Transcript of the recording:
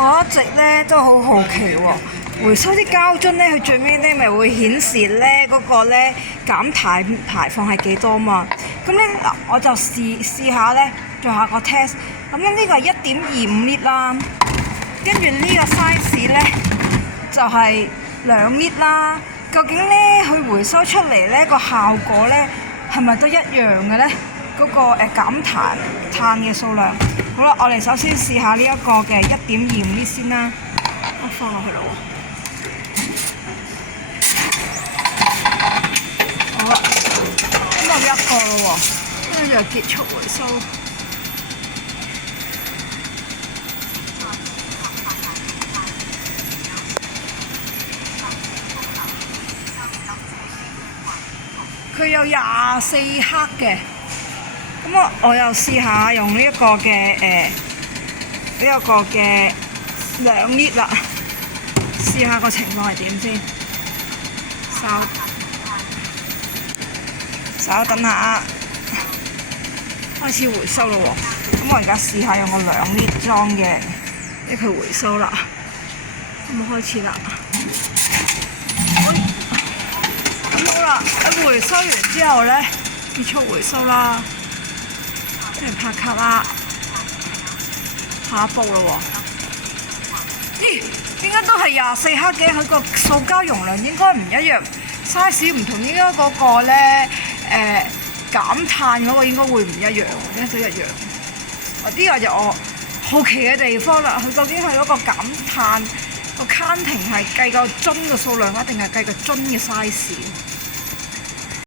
我一直咧都好好奇喎，回收啲膠樽咧，佢最尾咧咪會顯示咧嗰個咧減排放係幾多嘛？咁咧嗱，我就試下咧做下個 test。咁咧呢個係1.25 litre 啦，跟住呢個 size 咧就係2 litre 啦。究竟咧佢回收出嚟咧個效果咧係咪都一樣嘅咧？嗰個減碳嘅數量。好啦，我哋首先試下呢一個嘅1.25 litre先啦。我放落去啦喎。好啦，咁我1個啦喎，跟住就結束回收。佢有24克嘅，咁我又試下用呢一個嘅2 litre 啦，試下個情況係點先。稍等下，開始回收咯喎。咁我而家試下用個2 litre 裝嘅，俾佢回收啦。咁開始啦。好啦，咁回收完之後咧，結束回收啦，跟住拍卡啦，下一步咯喎。咦？點解都係24克嘅？佢個塑膠容量應該唔一樣 ，size 唔同，應該嗰個咧減碳嗰個應該會唔一樣，應該都一樣。呢個就我好奇嘅地方啦，佢究竟係嗰個減碳個 counting 係計個樽嘅數量啊，定係計個樽嘅 size？